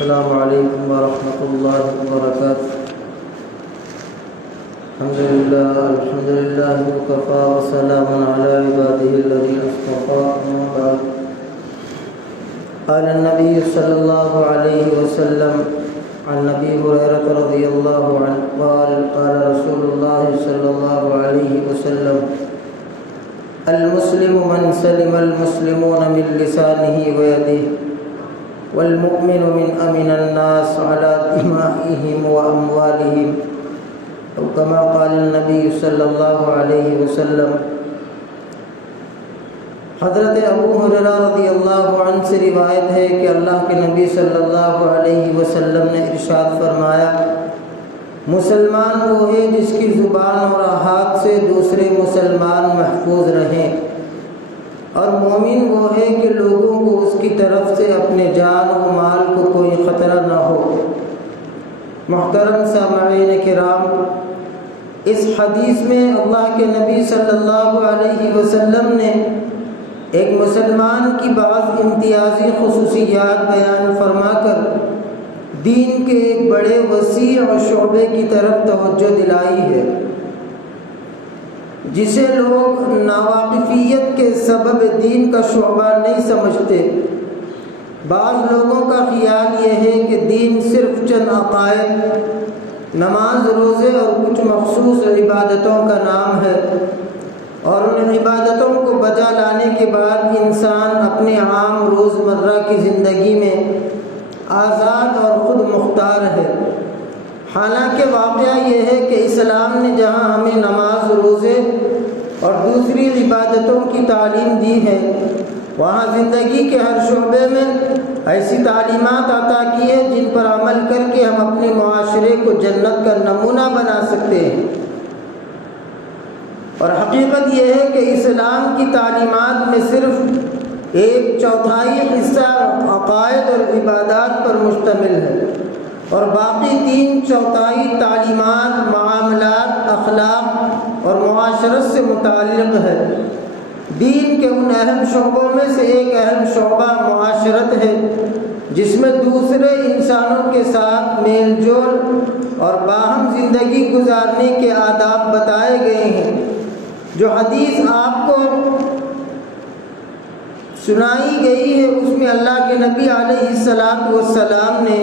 السلام علیکم ورحمۃ اللہ وبرکاتہ۔ الحمد للہ وکفیٰ وسلام علی عبادہ الذین اصطفیٰ، اما بعد۔ قال النبی صلی اللہ علیہ وسلم عن ابی ہریرہ رضی اللہ عنہ قال قال رسول اللہ صلی اللہ علیہ وسلم المسلم من سلم المسلمون من لسانه ويده والمؤمن من امن الناس على دمائهم واموالهم او كما قال النبي صلی اللہ علیہ وسلم۔ حضرت ابو ہریرہ رضی اللہ عنہ سے روایت ہے کہ اللہ کے نبی صلی اللہ علیہ وسلم نے ارشاد فرمایا، مسلمان وہ ہے جس کی زبان اور ہاتھ سے دوسرے مسلمان محفوظ رہیں، اور مومن وہ ہے کہ لوگوں کو اس کی طرف سے اپنے جان و مال کو کوئی خطرہ نہ ہو۔ محترم سامعین کرام، اس حدیث میں اللہ کے نبی صلی اللہ علیہ وسلم نے ایک مسلمان کی بعض امتیازی خصوصیات بیان فرما کر دین کے ایک بڑے وسیع شعبے کی طرف توجہ دلائی ہے، جسے لوگ ناواقفیت کے سبب دین کا شعبہ نہیں سمجھتے۔ بعض لوگوں کا خیال یہ ہے کہ دین صرف چند عقائد، نماز، روزے اور کچھ مخصوص عبادتوں کا نام ہے، اور ان عبادتوں کو بجا لانے کے بعد انسان اپنے عام روزمرہ کی زندگی میں آزاد اور خود مختار ہے۔ حالانکہ واقعہ یہ ہے کہ اسلام نے جہاں ہمیں نماز، روزے اور دوسری عبادتوں کی تعلیم دی ہے، وہاں زندگی کے ہر شعبے میں ایسی تعلیمات عطا کی ہے جن پر عمل کر کے ہم اپنے معاشرے کو جنت کا نمونہ بنا سکتے ہیں۔ اور حقیقت یہ ہے کہ اسلام کی تعلیمات میں صرف 1/4 حصہ عقائد اور عبادات پر مشتمل ہے، اور باقی 3/4 تعلیمات، معاملات، اخلاق اور معاشرت سے متعلق ہے۔ دین کے ان اہم شعبوں میں سے ایک اہم شعبہ معاشرت ہے، جس میں دوسرے انسانوں کے ساتھ میل جول اور باہم زندگی گزارنے کے آداب بتائے گئے ہیں۔ جو حدیث آپ کو سنائی گئی ہے اس میں اللہ کے نبی علیہ السلام نے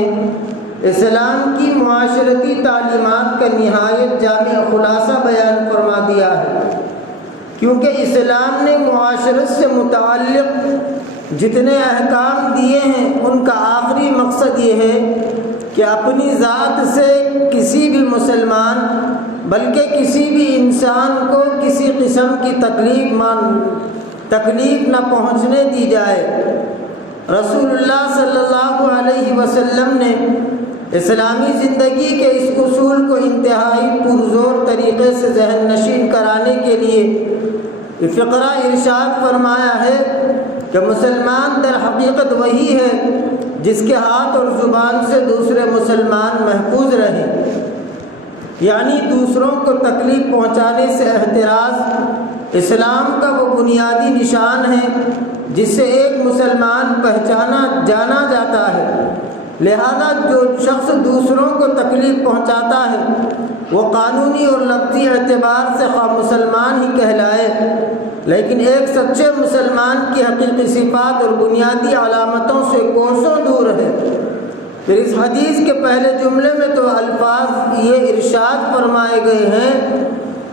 اسلام کی معاشرتی تعلیمات کا نہایت جامع خلاصہ بیان فرما دیا ہے، کیونکہ اسلام نے معاشرت سے متعلق جتنے احکام دیے ہیں ان کا آخری مقصد یہ ہے کہ اپنی ذات سے کسی بھی مسلمان بلکہ کسی بھی انسان کو کسی قسم کی تکلیف نہ پہنچنے دی جائے۔ رسول اللہ صلی اللہ علیہ وسلم نے اسلامی زندگی کے اس اصول کو انتہائی پرزور طریقے سے ذہن نشین کرانے کے لیے فقرہ ارشاد فرمایا ہے کہ مسلمان در حقیقت وہی ہے جس کے ہاتھ اور زبان سے دوسرے مسلمان محفوظ رہیں، یعنی دوسروں کو تکلیف پہنچانے سے احتراز اسلام کا وہ بنیادی نشان ہے جس سے ایک مسلمان پہچانا جانا جاتا ہے۔ لہذا جو شخص دوسروں کو تکلیف پہنچاتا ہے وہ قانونی اور لفظی اعتبار سے خواہ مسلمان ہی کہلائے، لیکن ایک سچے مسلمان کی حقیقی صفات اور بنیادی علامتوں سے کوسوں دور ہے۔ پھر اس حدیث کے پہلے جملے میں تو الفاظ یہ ارشاد فرمائے گئے ہیں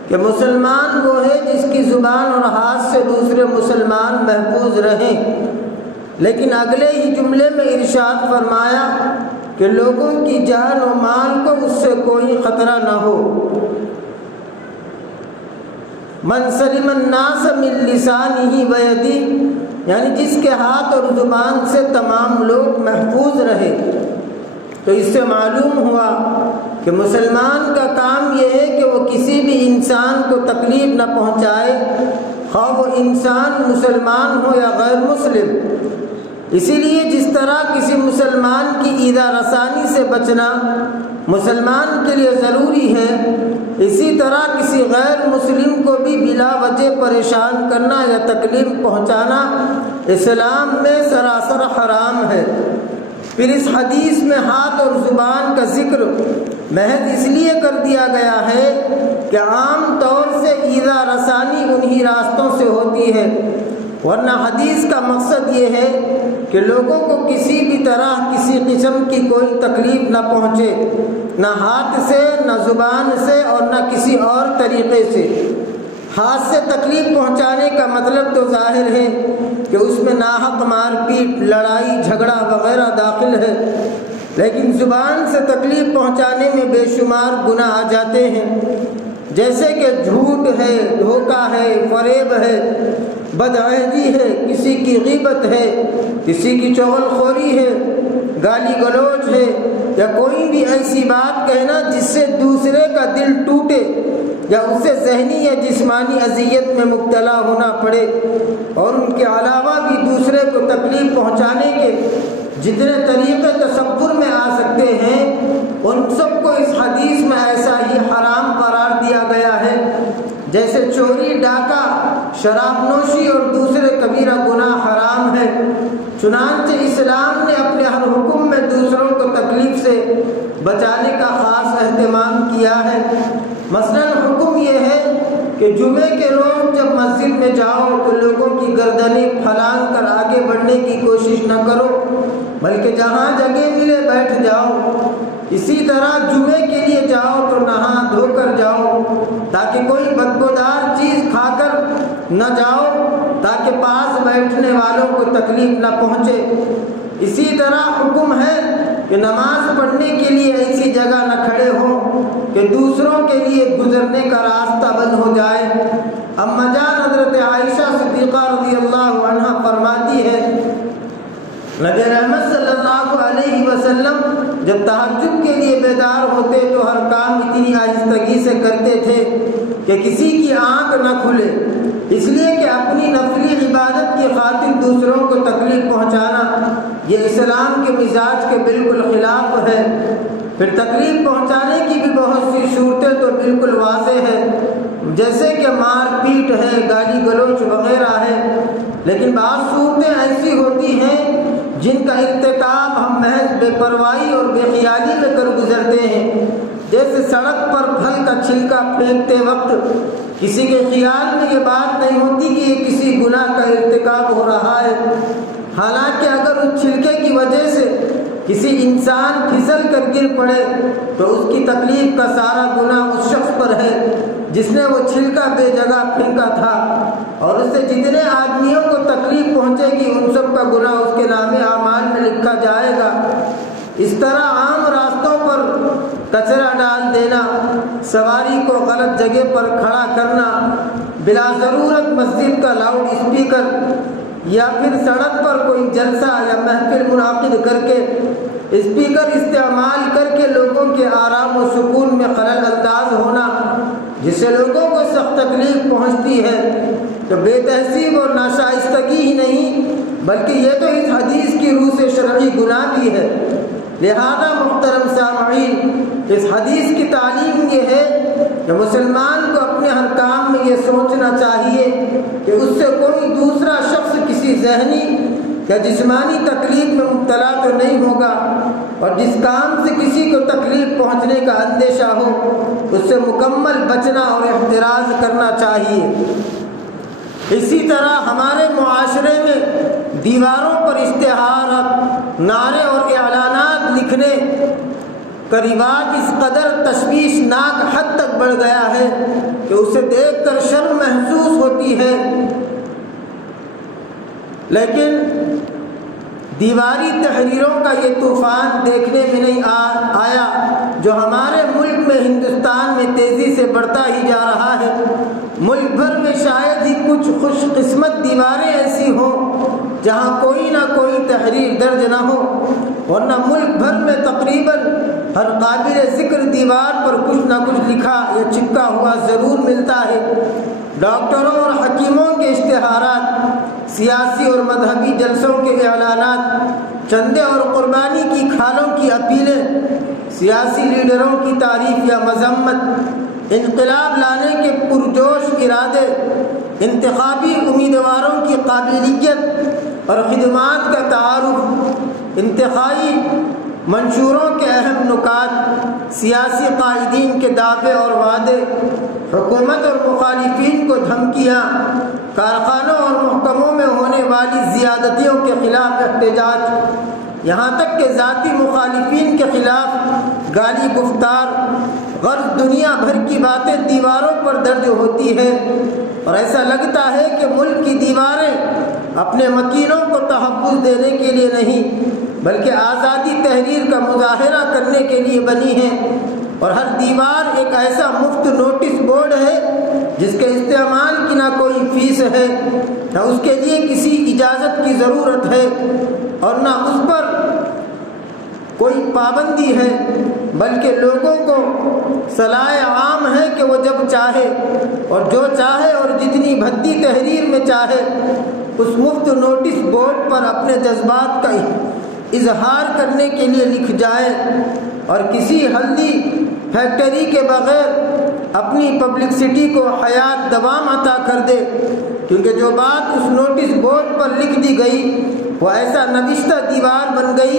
کہ مسلمان وہ ہے جس کی زبان اور ہاتھ سے دوسرے مسلمان محفوظ رہیں، لیکن اگلے ہی جملے میں ارشاد فرمایا کہ لوگوں کی جان و مال کو اس سے کوئی خطرہ نہ ہو۔ من سلم الناس من لسانہ ویدہ، یعنی جس کے ہاتھ اور زبان سے تمام لوگ محفوظ رہے۔ تو اس سے معلوم ہوا کہ مسلمان کا کام یہ ہے کہ وہ کسی بھی انسان کو تکلیف نہ پہنچائے، خواہ وہ انسان مسلمان ہو یا غیر مسلم۔ اسی لیے جس طرح کسی مسلمان کی ایذا رسانی سے بچنا مسلمان کے لیے ضروری ہے، اسی طرح کسی غیر مسلم کو بھی بلا وجہ پریشان کرنا یا تکلیف پہنچانا اسلام میں سراسر حرام ہے۔ پھر اس حدیث میں ہاتھ اور زبان کا ذکر محض اس لیے کر دیا گیا ہے کہ عام طور سے ایذا رسانی انہی راستوں سے ہوتی ہے، ورنہ حدیث کا مقصد یہ ہے کہ لوگوں کو کسی بھی طرح کسی قسم کی کوئی تکلیف نہ پہنچے، نہ ہاتھ سے، نہ زبان سے، اور نہ کسی اور طریقے سے۔ ہاتھ سے تکلیف پہنچانے کا مطلب تو ظاہر ہے کہ اس میں ناحق مار پیٹ، لڑائی جھگڑا وغیرہ داخل ہے، لیکن زبان سے تکلیف پہنچانے میں بے شمار گناہ آ جاتے ہیں، جیسے کہ جھوٹ ہے، دھوکہ ہے، فریب ہے، بدعہدی ہے، کسی کی غیبت ہے، کسی کی چغل خوری ہے، گالی گلوچ ہے، یا کوئی بھی ایسی بات کہنا جس سے دوسرے کا دل ٹوٹے یا اسے ذہنی یا جسمانی اذیت میں مبتلا ہونا پڑے، اور ان کے علاوہ بھی دوسرے کو تکلیف پہنچانے کے جتنے طریقے تصور میں آ سکتے ہیں ان سب کو اس حدیث میں ایسا ہی حرام قرار دیا گیا ہے جیسے چوری، ڈاکہ، شراب نوشی اور دوسرے کبیرہ گناہ حرام ہے۔ چنانچہ اسلام نے اپنے ہر حکم میں دوسروں کو تکلیف سے بچانے کا خاص اہتمام کیا ہے۔ مثلاً حکم یہ ہے کہ جمعے کے روز جب مسجد میں جاؤ تو لوگوں کی گردنیں پھلانگ کر آگے بڑھنے کی کوشش نہ کرو، بلکہ جہاں جگہ ملے بیٹھ جاؤ۔ اسی طرح جمعے کے لیے جاؤ تو نہا دھو کر جاؤ تاکہ کوئی بدبودار چیز کھا کر نہ جاؤ، تاکہ پاس بیٹھنے والوں کو تکلیف نہ پہنچے۔ اسی طرح حکم ہے کہ نماز پڑھنے کے لیے ایسی جگہ نہ کھڑے ہوں کہ دوسروں کے لیے گزرنے کا راستہ بند ہو جائے۔ اما جان حضرت عائشہ صدیقہ رضی اللہ عنہا فرماتی ہے، نبی رحمت صلی اللہ علیہ وسلم جب تہجد کے لیے بیدار ہوتے تو ہر کام اتنی آہستگی سے کرتے تھے کہ کسی کی آنکھ نہ کھلے، اس لیے کہ اپنی نفلی عبادت کی خاطر دوسروں کو تکلیف پہنچانا یہ اسلام کے مزاج کے بالکل خلاف ہے۔ پھر تکلیف پہنچانے کی بھی بہت سی صورتیں تو بالکل واضح ہے، جیسے کہ مار پیٹ ہے، گالی گلوچ وغیرہ ہے، لیکن بعض صورتیں ایسی ہوتی ہیں جن کا ارتکاب ہم محض بے پرواہی اور بے خیالی میں کر گزرتے ہیں، جیسے سڑک پر پھل کا چھلکا پھینکتے وقت کسی کے خیال میں یہ بات نہیں ہوتی کہ یہ کسی گناہ کا ارتکاب ہو رہا ہے، حالانکہ اگر اس چھلکے کی وجہ سے کسی انسان پھسل کر گر پڑے تو اس کی تکلیف کا سارا گناہ اس شخص پر ہے جس نے وہ چھلکا بے جگہ پھینکا تھا، اور اس سے جتنے آدمیوں کو تکلیف پہنچے گی ان سب کا گناہ اس کے نام اعمال میں لکھا جائے گا۔ اس طرح عام راستوں پر کچرا ڈال دینا، سواری کو غلط جگہ پر کھڑا کرنا، بلا ضرورت مسجد کا لاؤڈ اسپیکر یا پھر سڑک پر کوئی جلسہ یا محفل منعقد کر کے اسپیکر استعمال کر کے لوگوں کے آرام و سکون میں خلل انداز ہونا، جس سے لوگوں کو سخت تکلیف پہنچتی ہے، تو بے تہذیب اور ناشائستگی ہی نہیں بلکہ یہ تو اس حدیث کی روح سے شرعی گناہ بھی ہے۔ لہذا محترم سامعین، اس حدیث کی تعلیم یہ ہے کہ مسلمان کو اپنے ہر کام میں یہ سوچنا چاہیے کہ اس سے کوئی دوسرا شخص کسی ذہنی یا جسمانی تکلیف میں مبتلا تو نہیں ہوگا، اور جس کام سے کسی کو تکلیف پہنچنے کا اندیشہ ہو اس سے مکمل بچنا اور احتراز کرنا چاہیے۔ اسی طرح ہمارے معاشرے میں دیواروں پر اشتہارات، نعرے اور اعلانات لکھنے کا رواج اس قدر تشویشناک حد تک بڑھ گیا ہے کہ اسے دیکھ کر شرم محسوس ہوتی ہے، لیکن دیواری تحریروں کا یہ طوفان دیکھنے میں نہیں آیا جو ہمارے ملک میں ہندوستان میں تیزی سے بڑھتا ہی جا رہا ہے۔ ملک بھر میں شاید ہی کچھ خوش قسمت دیواریں ایسی ہوں جہاں کوئی نہ کوئی تحریر درج نہ ہو، ورنہ ملک بھر میں تقریباً ہر قابل ذکر دیوار پر کچھ نہ کچھ لکھا یا چپکا ہوا ضرور ملتا ہے۔ ڈاکٹروں اور حکیموں کے اشتہارات، سیاسی اور مذہبی جلسوں کے اعلانات، چندے اور قربانی کی کھالوں کی اپیلیں، سیاسی لیڈروں کی تعریف یا مذمت، انقلاب لانے کے پرجوش ارادے، انتخابی امیدواروں کی قابلیت اور خدمات کا تعارف، انتخابی منشوروں کے اہم نکات، سیاسی قائدین کے دعوے اور وعدے، حکومت اور مخالفین کو دھمکیاں، کارخانوں اور محکموں میں ہونے والی زیادتیوں کے خلاف احتجاج، یہاں تک کہ ذاتی مخالفین کے خلاف گالی گفتار، غرض دنیا بھر کی باتیں دیواروں پر درج ہوتی ہے، اور ایسا لگتا ہے کہ ملک کی دیواریں اپنے مکینوں کو تحفظ دینے کے لیے نہیں بلکہ آزادی تحریر کا مظاہرہ کرنے کے لیے بنی ہیں، اور ہر دیوار ایک ایسا مفت نوٹس بورڈ ہے جس کے استعمال کی نہ کوئی فیس ہے، نہ اس کے لیے کسی اجازت کی ضرورت ہے، اور نہ اس پر کوئی پابندی ہے، بلکہ لوگوں کو صلاح عام ہے کہ وہ جب چاہے اور جو چاہے اور جتنی بھدی تحریر میں چاہے اس مفت نوٹس بورڈ پر اپنے جذبات کا اظہار کرنے کے لیے لکھ جائے، اور کسی ہلدی فیکٹری کے بغیر اپنی پبلکسٹی کو حیات دوام عطا کر دے، کیونکہ جو بات اس نوٹس بورڈ پر لکھ دی گئی وہ ایسا نوشتہ دیوار بن گئی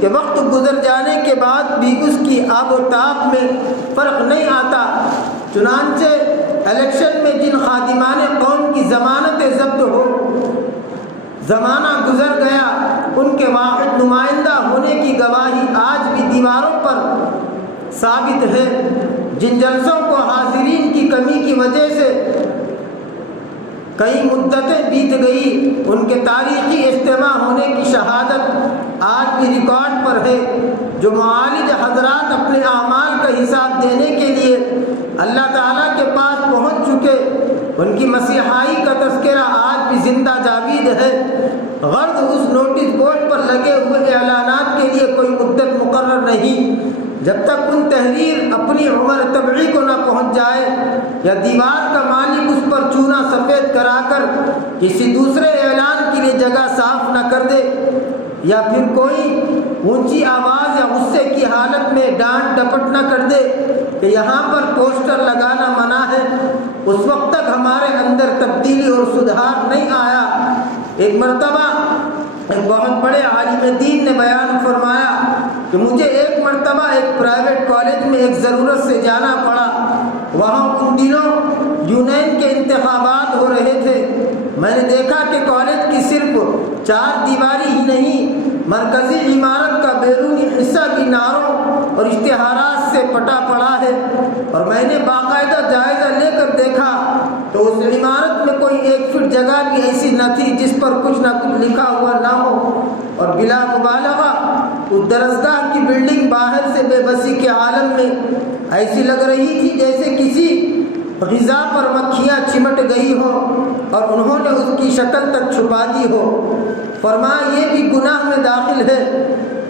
کہ وقت گزر جانے کے بعد بھی اس کی آب و تاب میں فرق نہیں آتا۔ چنانچہ الیکشن میں جن خادمان قوم کی ضمانت ضبط ہو، زمانہ گزر گیا، ان کے واحد نمائندہ ہونے کی گواہی آج بھی دیواروں پر ثابت ہے۔ جن جلسوں کو حاضرین کی کمی کی وجہ سے کئی مدتیں بیت گئی، ان کے تاریخی اجتماع ہونے کی شہادت آج بھی ریکارڈ پر ہے۔ جو معالج حضرات اپنے اعمال کا حساب دینے کے لیے اللہ تعالیٰ کے پاس پہنچ چکے، ان کی مسیحائی کا تذکرہ آج بھی زندہ جاوید ہے۔ غرض اس نوٹس بورڈ پر لگے ہوئے اعلانات کے لیے کوئی مدت مقرر نہیں، جب تک ان تحریر اپنی عمر طبعی کو نہ پہنچ جائے یا دیوار کا مالک اس پر چونا سفید کرا کر کسی دوسرے اعلان کے لیے جگہ صاف نہ کر دے، یا پھر کوئی اونچی آواز یا غصے کی حالت میں ڈانٹ ڈپٹ نہ کر دے کہ یہاں پر پوسٹر لگانا منع ہے۔ اس وقت تک ہمارے اندر تبدیلی اور سدھار نہیں آیا۔ ایک مرتبہ ایک بہت بڑے عالم دین نے بیان فرمایا کہ مجھے ایک مرتبہ ایک پرائیویٹ کالج میں ایک ضرورت سے جانا پڑا۔ وہاں ان دنوں یونین کے انتخابات ہو رہے تھے۔ میں نے دیکھا کہ کالج کی صرف 4 دیواری ہی نہیں، مرکزی عمارت کا بیرونی حصہ بھی نعروں اور اشتہارات سے پٹا پڑا ہے، اور میں نے باقاعدہ جائزہ لے کر دیکھا تو اس عمارت میں کوئی 1 فٹ جگہ بھی ایسی نہ تھی جس پر کچھ نہ کچھ لکھا ہوا نہ ہو، اور بلا مبالغہ اس درسگاہ کی بلڈنگ باہر سے بے بسی کے عالم میں ایسی لگ رہی تھی جیسے کسی غذا پر مکھیاں چمٹ گئی ہو اور انہوں نے اس کی شکل تک چھپا دی ہو۔ فرمایا یہ بھی گناہ میں داخل ہے۔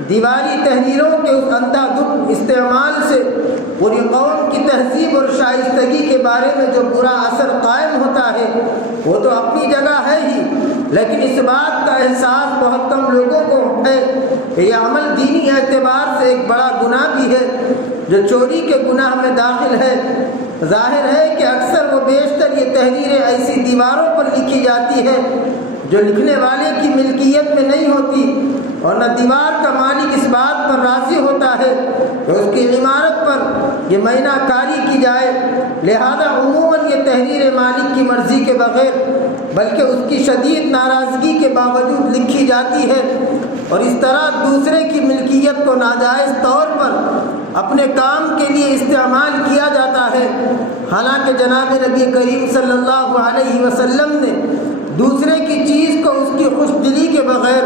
دیواری تحریروں کے اس اندھا دھند استعمال سے پوری قوم کی تہذیب اور شائستگی کے بارے میں جو برا اثر قائم ہوتا ہے وہ تو اپنی جگہ ہے ہی، لیکن اس بات کا احساس بہت کم لوگوں کو ہے کہ یہ عمل دینی اعتبار سے ایک بڑا گناہ بھی ہے جو چوری کے گناہ میں داخل ہے۔ ظاہر ہے کہ اکثر و بیشتر یہ تحریریں ایسی دیواروں پر لکھی جاتی ہے جو لکھنے والے کی ملکیت میں نہیں ہوتی، اور نہ دیوار کا مالک اس بات پر راضی ہوتا ہے کہ اس کی عمارت پر یہ معائنہ کاری کی جائے، لہذا عموماً یہ تحریر مالک کی مرضی کے بغیر بلکہ اس کی شدید ناراضگی کے باوجود لکھی جاتی ہے، اور اس طرح دوسرے کی ملکیت کو ناجائز طور پر اپنے کام کے لیے استعمال کیا جاتا ہے۔ حالانکہ جناب نبی کریم صلی اللہ علیہ وسلم نے دوسرے کی چیز کو اس کی خوش دلی کے بغیر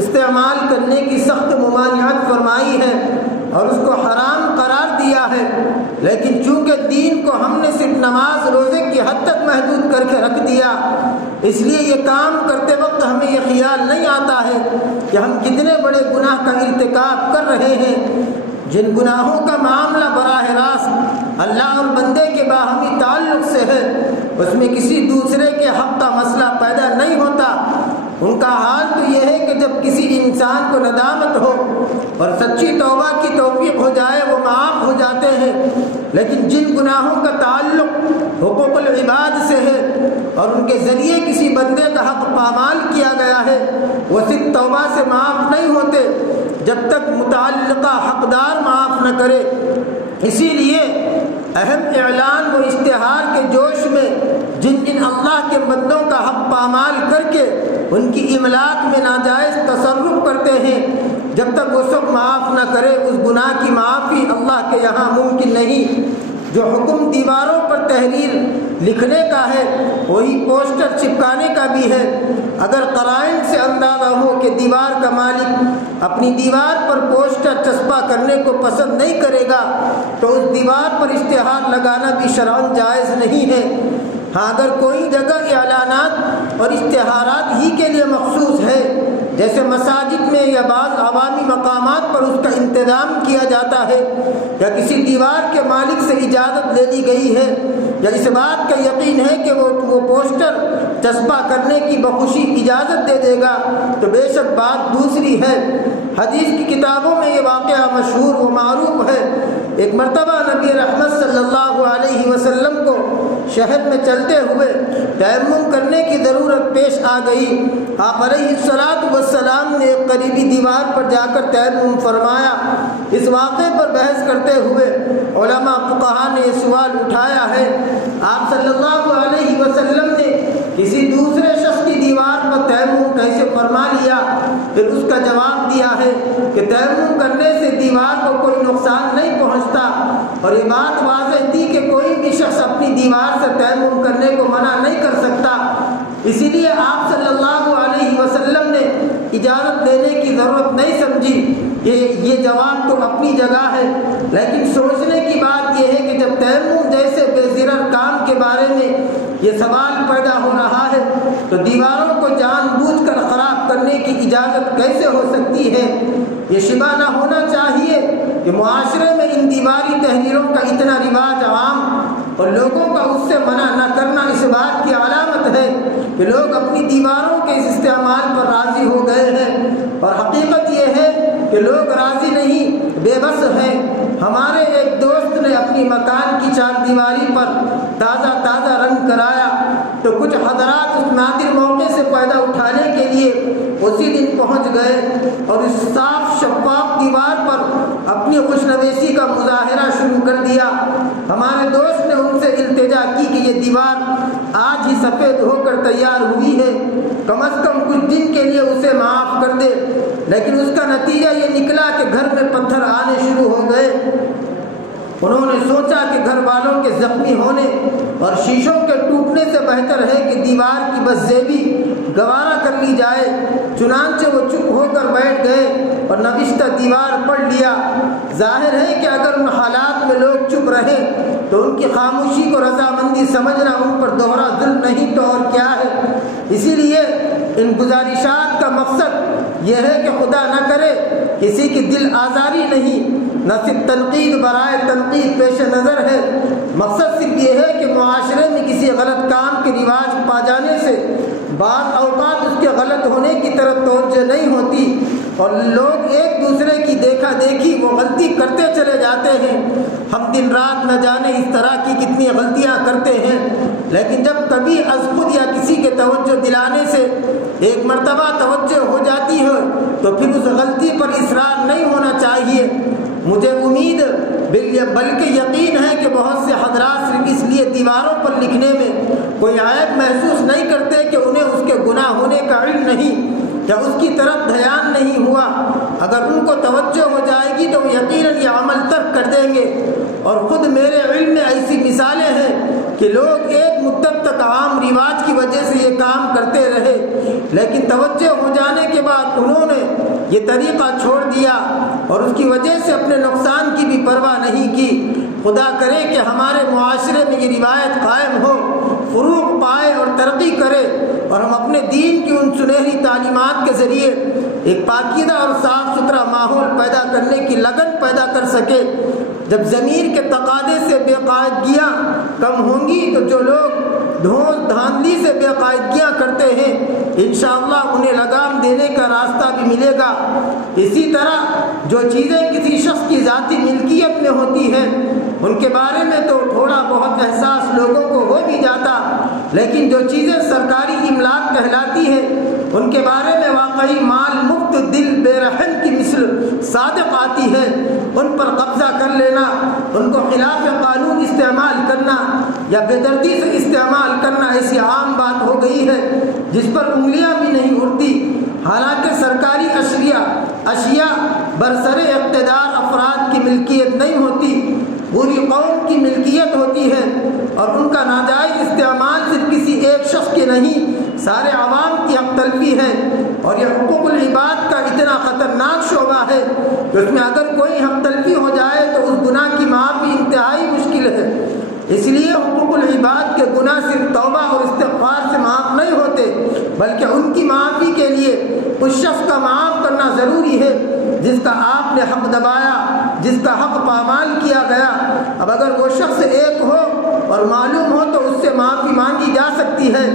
استعمال کرنے کی سخت ممانعت فرمائی ہے اور اس کو حرام قرار دیا ہے، لیکن چونکہ دین کو ہم نے صرف نماز روزے کی حد تک محدود کر کے رکھ دیا، اس لیے یہ کام کرتے وقت ہمیں یہ خیال نہیں آتا ہے کہ ہم کتنے بڑے گناہ کا ارتکاب کر رہے ہیں۔ جن گناہوں کا معاملہ براہ راست اللہ اور بندے کے باہمی تعلق سے ہے، اس میں کسی دوسرے کے حق کا مسئلہ پیدا نہیں ہوتا۔ ان کا حال تو یہ ہے کہ جب کسی انسان کو ندامت ہو اور سچی توبہ کی توفیق ہو جائے وہ معاف ہو جاتے ہیں، لیکن جن گناہوں کا تعلق حقوق العباد سے ہے اور ان کے ذریعے کسی بندے کا حق پامال کیا گیا ہے، وہ صرف توبہ سے معاف نہیں ہوتے جب تک متعلقہ حقدار معاف نہ کرے۔ اسی لیے اہم اعلان و اشتہار کے جوش میں جن جن اللہ کے بندوں کا حق پامال کر کے ان کی املاک میں ناجائز تصرف کرتے ہیں، جب تک وہ سب معاف نہ کرے اس گناہ کی معافی اللہ کے یہاں ممکن نہیں۔ جو حکم دیواروں پر تحریر لکھنے کا ہے وہی پوسٹر چپکانے کا بھی ہے۔ اگر قرائن سے اندازہ ہو کہ دیوار کا مالک اپنی دیوار پر پوسٹر چسپاں کرنے کو پسند نہیں کرے گا تو اس دیوار پر اشتہار لگانا بھی شرعاً جائز نہیں ہے۔ ہاں اگر کوئی جگہ اعلانات اور اشتہارات ہی کے لیے مخصوص ہے، جیسے مساجد میں یا بعض عوامی مقامات پر اس کا انتظام کیا جاتا ہے، یا کسی دیوار کے مالک سے اجازت لے لی گئی ہے، یا اس بات کا یقین ہے کہ وہ پوسٹر چسپاں کرنے کی بخوشی اجازت دے دے گا، تو بے شک بات دوسری ہے۔ حدیث کی کتابوں میں یہ واقعہ مشہور و معروف ہے۔ ایک مرتبہ نبی رحمت صلی اللہ علیہ وسلم کو شہر میں چلتے ہوئے تیمم کرنے کی ضرورت پیش آ گئی۔ آپ علیہ السلام نے ایک قریبی دیوار پر جا کر تیمم فرمایا۔ اس واقعے پر بحث کرتے ہوئے علماء فقہاء نے یہ سوال اٹھایا ہے، آپ صلی اللہ علیہ وسلم نے کسی دوسرے شخص کی دیوار پر تیمم کیسے فرما لیا؟ پھر اس کا جواب دیا ہے کہ تیمم کرنے سے دیوار کو کوئی نقصان نہیں پہنچتا، اور یہ بات واضح تھی کہ کوئی بھی شخص اپنی دیوار سے تیمم کرنے کو منع نہیں کر سکتا، اسی لیے آپ صلی اللہ علیہ وسلم نے اجازت دینے کی ضرورت نہیں سمجھی۔ یہ جواب تو اپنی جگہ ہے، لیکن سوچنے کی بات یہ ہے کہ جب تیمم جیسے بے ضرر کام کے بارے میں یہ سوال پیدا ہو رہا ہے تو دیواروں کو جان بوجھ کر خراب کرنے کی اجازت کیسے ہو سکتی ہے؟ یہ شبہ نہ ہونا چاہیے کہ معاشرے میں ان دیواری تحریروں کا اتنا رواج عام اور لوگوں کا اس سے منع نہ کرنا اس بات کی علامت ہے کہ لوگ اپنی دیواروں کے اس استعمال پر راضی ہو گئے ہیں، اور حقیقت یہ ہے کہ لوگ راضی نہیں، بے بس ہیں۔ ہمارے ایک دوست نے اپنی مکان کی چار دیواری پر تازہ رنگ کرایا تو کچھ حضرات اس نادر موقع سے فائدہ اٹھانے کے لیے اسی دن پہنچ گئے اور اس صاف شفاف دیوار پر اپنی خوشنویسی کا مظاہرہ شروع کر دیا۔ ہمارے دوست نے ان سے التجا کی کہ یہ دیوار آج ہی سفید ہو کر تیار ہوئی ہے، کم از کم کچھ دن کے لیے اسے معاف کر دے، لیکن اس کا نتیجہ یہ نکلا کہ گھر میں پتھر آنے شروع ہو گئے۔ انہوں نے سوچا کہ گھر والوں کے زخمی ہونے اور شیشوں کے ٹوٹنے سے بہتر ہے کہ دیوار کی بس زیبی گوارا کر لی جائے، چنانچہ وہ چپ ہو کر بیٹھ گئے اور نوشتہ دیوار پڑھ لیا۔ ظاہر ہے کہ اگر ان حالات میں لوگ چپ رہے تو ان کی خاموشی کو رضامندی سمجھنا ان پر دوہرا ظلم نہیں تو اور کیا ہے۔ اسی لیے ان گزارشات کا مقصد یہ ہے کہ خدا نہ کرے کسی کی دل آزاری نہیں، نہ صرف تنقید برائے تنقید پیش نظر ہے، مقصد صرف یہ ہے کہ معاشرے میں کسی غلط کام کے رواج پا جانے سے بعض اوقات اس کے غلط ہونے کی طرف توجہ نہیں ہوتی اور لوگ ایک دوسرے کی دیکھا دیکھی وہ غلطی کرتے چلے جاتے ہیں۔ ہم دن رات نہ جانے اس طرح کی کتنی غلطیاں کرتے ہیں، لیکن جب کبھی از خود یا کسی کے توجہ دلانے سے ایک مرتبہ توجہ ہو جاتی ہے تو پھر اس غلطی پر اصرار نہیں ہونا چاہیے۔ مجھے امید بلکہ یقین ہے کہ بہت سے حضرات صرف اس لیے دیواروں پر لکھنے میں کوئی عیب محسوس نہیں کرتے کہ انہیں اس کے گناہ ہونے کا علم نہیں یا اس کی طرف دھیان نہیں ہوا۔ اگر ان کو توجہ ہو جائے گی تو وہ یقیناً یہ عمل ترک کر دیں گے، اور خود میرے علم میں ایسی مثالیں ہیں کہ لوگ ایک مدت تک عام رواج کی وجہ سے یہ کام کرتے رہے، لیکن توجہ ہو جانے کے بعد انہوں نے یہ طریقہ چھوڑ دیا اور اس کی وجہ سے اپنے نقصان کی بھی پرواہ نہیں کی۔ خدا کرے کہ ہمارے معاشرے میں یہ روایت قائم ہو، فروغ پائے اور ترقی کرے، اور ہم اپنے دین کی ان سنہری تعلیمات کے ذریعے ایک پاکیزہ اور صاف ستھرا ماحول پیدا کرنے کی لگن پیدا کر سکے۔ جب ضمیر کے تقاضے سے بے قاعدگیاں کم ہوں گی تو جو لوگ دھاندلی سے بے قاعدگیاں کرتے ہیں انشاءاللہ انہیں لگام دینے کا راستہ بھی ملے گا۔ اسی طرح جو چیزیں کسی شخص کی ذاتی ملکیت میں ہوتی ہیں ان کے بارے میں تو تھوڑا بہت احساس لوگوں کو ہو بھی جاتا، لیکن جو چیزیں سرکاری املاک کہلاتی ہیں ان کے بارے میں واقعی مال مفت دل بے رحم کی مثل صادق آتی ہے، ان پر قبضہ کر لینا، ان کو خلاف قانون استعمال کرنا یا بے دردی سے استعمال کرنا ایسی عام بات ہو گئی ہے جس پر انگلیاں بھی نہیں اڑتی۔ حالانکہ سرکاری اشیاء برسر اقتدار افراد کی ملکیت نہیں ہوتی، پوری قوم کی ملکیت ہوتی ہے، اور ان کا ناجائز استعمال صرف کسی ایک شخص کے نہیں سارے عوام کی حق تلفی ہے، اور یہ حقوق العباد کا اتنا خطرناک شعبہ ہے کہ اس میں اگر کوئی حق تلفی ہو جائے تو اس گناہ کی معافی انتہائی مشکل ہے۔ اس لیے حقوق العباد کے گناہ صرف توبہ اور استغفار سے معاف نہیں ہوتے، بلکہ ان کی معافی کے لیے اس شخص کا معاف کرنا ضروری ہے جس کا آپ نے حق دبایا، جس کا حق پامال کیا گیا۔ اب اگر وہ شخص ایک ہو اور معلوم ہو تو اس سے معافی مانگی جا سکتی ہے،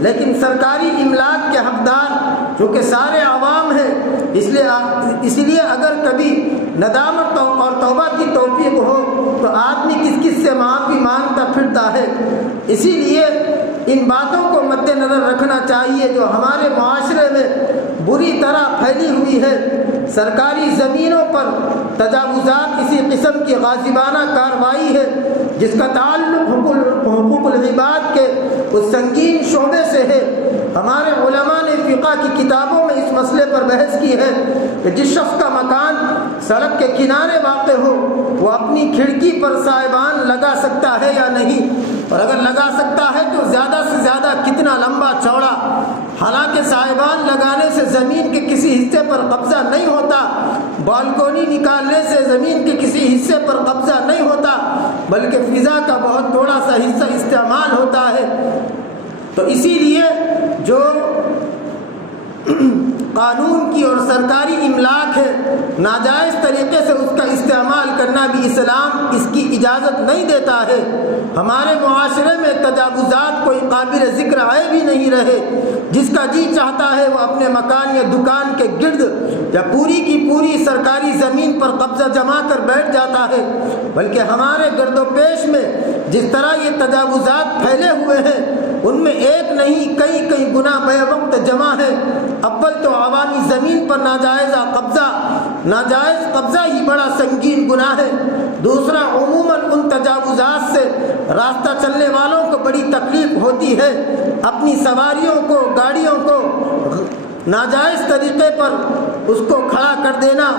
لیکن سرکاری املاک کے حقدار چونکہ سارے عوام ہیں، اس لیے اگر کبھی ندامت اور توبہ کی توفیق ہو تو آدمی کس کس سے معافی مانگتا پھرتا ہے۔ اسی لیے ان باتوں کو مد نظر رکھنا چاہیے جو ہمارے معاشرے میں بری طرح پھیلی ہوئی ہے۔ سرکاری زمینوں پر تجاوزات اسی قسم کی غاصبانہ کارروائی ہے جس کا تعلق حقوق العباد کے اس سنگین شعبے سے ہے۔ ہمارے علماء نے فقہ کی کتابوں میں اس مسئلے پر بحث کی ہے کہ جس شخص کا مکان سڑک کے کنارے واقع ہو وہ اپنی کھڑکی پر سائبان لگا سکتا ہے یا نہیں، اور اگر لگا سکتا ہے تو زیادہ سے زیادہ کتنا لمبا چوڑا۔ حالانکہ سائبان لگانے سے زمین کے کسی حصے پر قبضہ نہیں ہوتا، بالکونی نکالنے سے زمین کے کسی حصے پر قبضہ نہیں ہوتا، بلکہ فضا کا بہت تھوڑا سا حصہ استعمال ہوتا ہے۔ تو اسی لیے جو قانون کی اور سرکاری املاک ہے، ناجائز طریقے سے اس کا استعمال کرنا بھی اسلام اس کی اجازت نہیں دیتا ہے۔ ہمارے معاشرے میں تجاوزات کوئی قابل ذکر عیب ہی نہیں رہے، جس کا جی چاہتا ہے وہ اپنے مکان یا دکان کے گرد یا پوری کی پوری سرکاری زمین پر قبضہ جما کر بیٹھ جاتا ہے، بلکہ ہمارے گرد و پیش میں جس طرح یہ تجاوزات پھیلے ہوئے ہیں ان میں ایک نہیں کئی گناہ بے وقت جمع ہے۔ اول تو عوامی زمین پر ناجائز قبضہ ہی بڑا سنگین گناہ ہے۔ دوسرا، عموماً ان تجاوزات سے راستہ چلنے والوں کو بڑی تکلیف ہوتی ہے۔ اپنی سواریوں کو، گاڑیوں کو ناجائز طریقے پر اس کو کھڑا کر دینا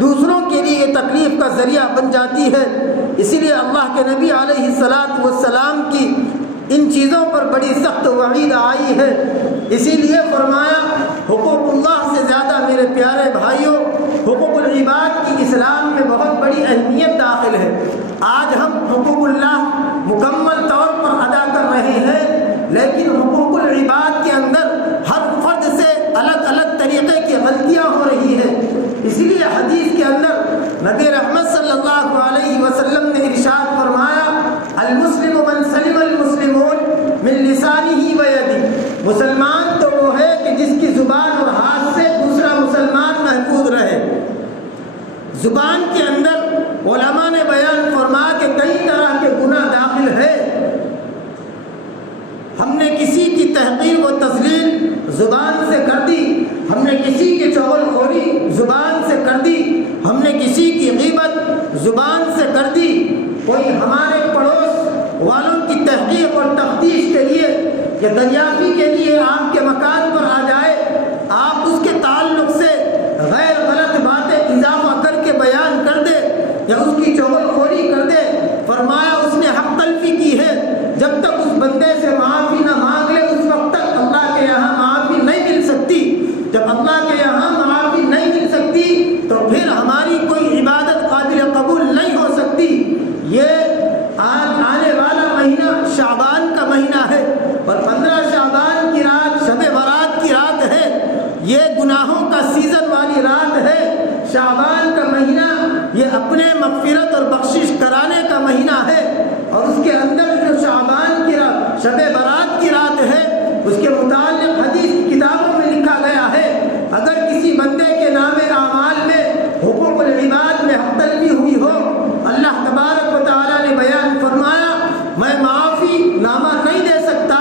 دوسروں کے لیے یہ تکلیف کا ذریعہ بن جاتی ہے۔ اسی لیے اللہ کے نبی علیہ الصلاۃ والسلام کی ان چیزوں پر بڑی سخت وعید آئی ہے۔ اسی لیے فرمایا حقوق اللہ سے زیادہ میرے پیارے بھائیوں حقوق العباد کی اسلام میں بہت بڑی اہمیت داخل ہے۔ آج ہم حقوق اللہ مکمل طور پر ادا کر رہے ہیں، لیکن حقوق العباد کے اندر ہر فرد سے الگ الگ طریقے کی غلطیاں ہو رہی ہیں۔ اسی لیے حدیث کے اندر نبی رحمت صلی اللہ علیہ وسلم نے ارشاد فرمایا المسلم من سلم المسلمون من لسانہ و یدہ، مسلمان تو وہ ہے کہ جس کی زبان اور ہاتھ سے دوسرا مسلمان محفوظ رہے۔ زبان کے اندر علماء نے بیان فرمایا کہ کئی طرح کے گناہ داخل ہے۔ ہم نے کسی کی تحقیر و تذلیل زبان سے کر دی، ہم نے کسی کی چغل خوری زبان سے کر دی، ہم نے کسی کی غیبت زبان سے کر دی۔ کوئی ہمارے پڑوس والوں کی تحقیق اور تفتیش کے لیے یا دریافتی کے لیے آپ کے مکان پر آ جائے، آپ اس کے تعلق سے غیر غلط باتیں اضافہ کر کے بیان کر دے یا اس کی چغل خوری کر دے، فرمایا اس نے حق تلفی کی ہے۔ جب تک اس بندے سے معافی نہ مانگ لے اس وقت تک اللہ کے یہاں معافی نہیں مل سکتی۔ جب اللہ کے یہاں معافی نہیں مل سکتی تو پھر ہماری کوئی عبادت قابل قبول نہیں ہو سکتی۔ یہ آنے والا مہینہ شعبان کا مہینہ ہے اور 15 شعبان کی رات شب برات کی رات ہے۔ یہ گناہوں کا سیزن والی رات ہے۔ شعبان کا مہینہ یہ اپنے مغفرت اور بخشش کرانے کا مہینہ ہے، اور اس کے اندر جو شعبان کی رات شب برات کی رات ہے اس کے متعلق حدیث کتابوں میں لکھا گیا ہے اگر کسی بندے کے نام اعمال میں حقوق العباد میں حق تلفی ہوئی ہو، اللہ تبارک و تعالیٰ نے بیان فرمایا میں معافی نامہ نہیں دے سکتا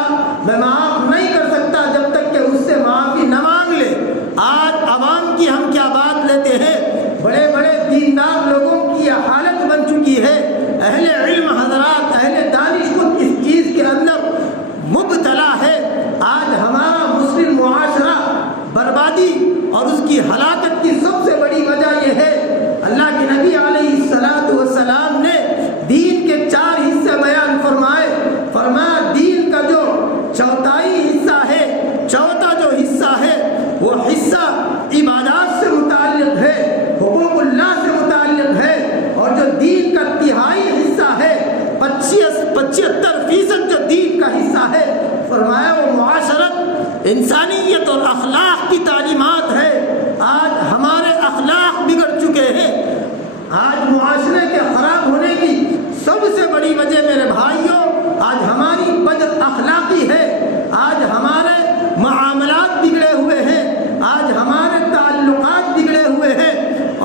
آج ہمارا مسلم معاشرہ بربادی اور اس کی ہلاکت کی سب سے بڑی وجہ یہ ہے، اللہ کے نبی علیہ السلام نے دین کے 4 حصے بیان فرمایا دین کا جو چوتھائی حصہ ہے، چوتھا جو حصہ ہے وہ حصہ عبادات سے متعلق ہے، حقوق اللہ سے متعلق ہے، اور جو دین کا تہائی حصہ ہے 75% جو دین کا حصہ ہے، فرمایا وہ معاشرت، انسانیت اور اخلاق کی تعلیمات ہے۔ آج ہمارے اخلاق بگڑ چکے ہیں۔ آج معاشرے کے خراب ہونے کی سب سے بڑی وجہ میرے بھائیوں آج ہماری بد اخلاقی ہے۔ آج ہمارے معاملات بگڑے ہوئے ہیں، آج ہمارے تعلقات بگڑے ہوئے ہیں،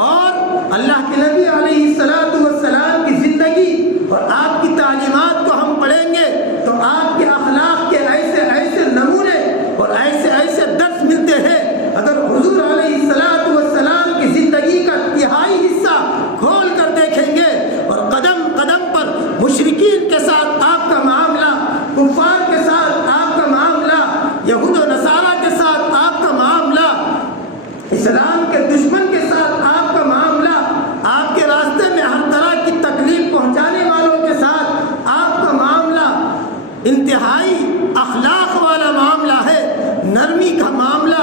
اور اللہ کے نبی علیہ السلام کی زندگی اور آپ کی تعلیمات کو ہم پڑھیں گے تو آپ کے اخلاق کے ایسے ایسے نمونے اور ایسے ایسے درس ملتے ہیں۔ اگر حضور علیہ السلام کی زندگی کا تہائی حصہ کھول کر دیکھیں گے اور قدم قدم پر مشرکین کے ساتھ آپ کا معاملہ، کفار کے ساتھ آپ کا معاملہ، یہود و نصارہ کے ساتھ آپ کا معاملہ، اسلام کے دشمن کے ساتھ آپ کا معاملہ، آپ کے راستے میں ہر طرح کی تکلیف پہنچانے والوں کے ساتھ آپ کا معاملہ انتہائی اخلاق والا معاملہ ہے، نرمی کا معاملہ،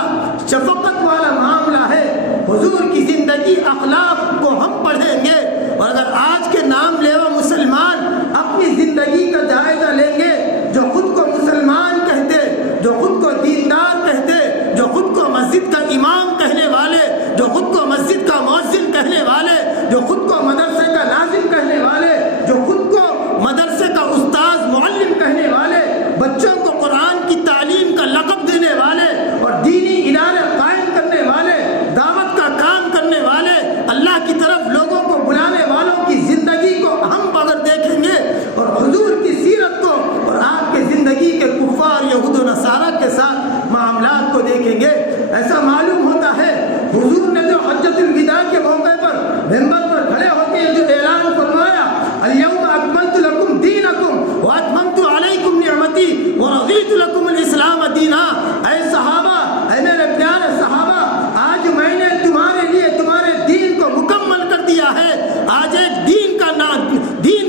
شفقت والا معاملہ ہے۔ حضور کی زندگی اخلاق کو ہم پڑھیں گے، اور اگر آج کے نام لیوا مسلمان اپنی زندگی کا جائزہ لیں گے، جو خود کو مسلمان کہتے، جو خود کو دیندار کہتے، جو خود کو مسجد کا امام کہنے والے، جو خود کو مسجد کا مؤذن کہنے والے، جو خود کو مدرسے کا ناظم کہنے والے، جو خود کو مدرسے کا استاذ معلم کہنے والے، بچوں کو قرآن کی تعلیم کا لقب دینے والے اور دینی ادارے قائم کرنے والے، دعوت کا کام کرنے والے، اللہ کی طرف لوگوں کو بلانے والوں کی زندگی کو ہم اگر دیکھیں گے اور حضور کی سیرت کو اور آپ کے زندگی کے کفار یہود و نصارہ کے ساتھ معاملات کو دیکھیں گے، ایسا معلوم ہوتا ہے حضور نے جو حجۃ الوداع کے موقع پر ممبر پر کھڑے ہو کے جو اعلان فرمایا، الیوم اکملت لکم دینکم واتممت علیکم نعمتی ورضیت لکم الاسلام دینا، اے صحابہ، اے میرے پیارے صحابہ، آج میں نے تمہارے لیے تمہارے دین کو مکمل کر دیا ہے۔ آج ایک دین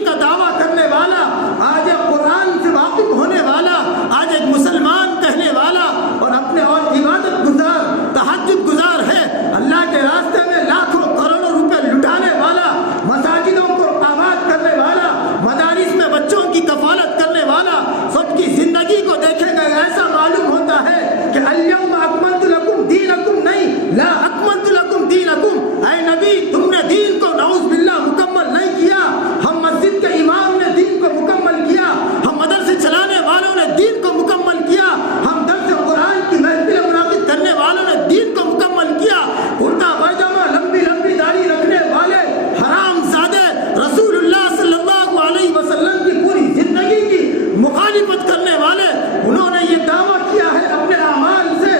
کا دعویٰ کرنے والا، آج ایک قرآن سے واقف ہونے والا، آج ایک مسلمان کہنے والا اور اپنے اور عبادت گزار، تہجد گزار ہے، اللہ کے راستے میں لاکھوں کروڑوں روپے لٹانے والا، مساجدوں کو آباد کرنے والا، مدارس میں بچوں کی کفالت کرنے والا، سب کی زندگی کو دیکھے گا ایسا معلوم ہوتا ہے کہ الیوم اکملت لکم دینکم نہیں، لا اکملت لکم دینکم، اے نبی تم نے دین کو نعوذ باللہ مکمل نہیں کیا، ہم مسجد کے امام نے دین کو مکمل کیا، ہم مدرسے چلانے والوں نے دین کو مکمل کیا، ہم درس قرآن کی محفل منعقد کرنے والوں نے دین کو مکمل کیا، کرتا پائجامہ لمبی لمبی داڑھی رکھنے والے حرام زادے رسول اللہ صلی اللہ علیہ وسلم کی پوری زندگی کی مخالفت کرنے والے، انہوں نے یہ دعویٰ کیا ہے اپنے اعمال سے،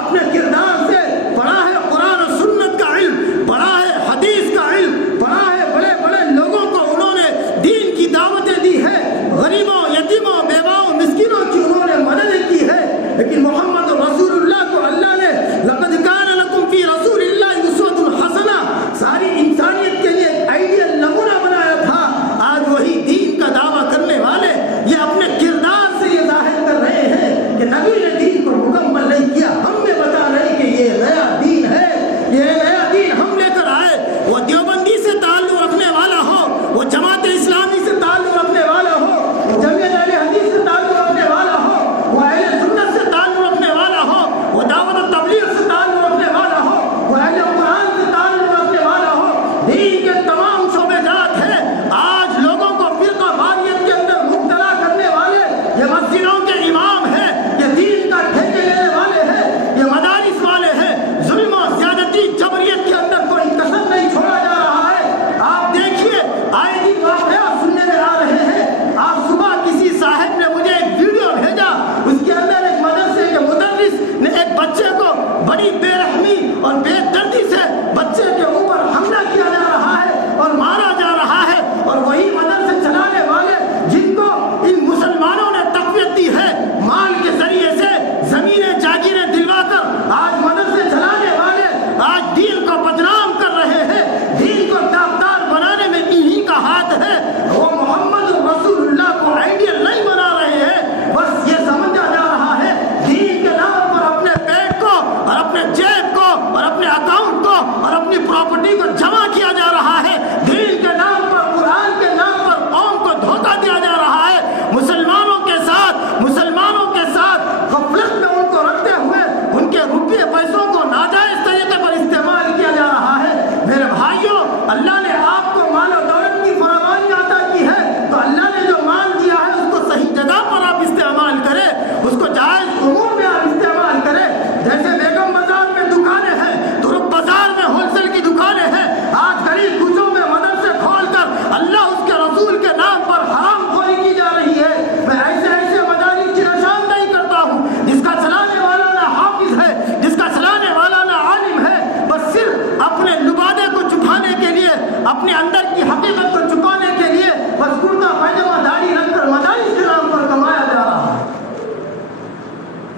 اپنے کردار سے، پڑھا ہے قرآن و سنت کا علم، پڑھا ہے حدیث کا علم، پڑھا ہے بڑے بڑے لوگوں کو انہوں نے دین کی دعوتیں دی ہے، غریبوں، یتیموں، بیواؤں، مسکینوں کی انہوں نے مدد کی ہے، لیکن محمد رسول اللہ کو اللہ نے لقد کان لکم فی رسول اللہ اسوۃ حسنہ ساری انسانیت کے لیے ایک آئیڈیل نمونہ بنایا تھا۔ آج وہی دین کا دعویٰ کرنے والے یہ اپنے کردار سے یہ ظاہر کر رہے ہیں کہ نبی نے دین کو مکمل نہیں کیا، ہم نے بتا رہے کہ یہ نیا دین ہے، یہ نیا دین ہم لے کر آئے۔ وہ دیوبندی سے تعلق رکھنے والا ہو، وہ جماعت اسلامی سے تعلق رکھنے والا ہو، وہ جمعیت اہل حدیث سے تعلق رکھنے والا ہو، وہ اہل سنت سے تعلق رکھنے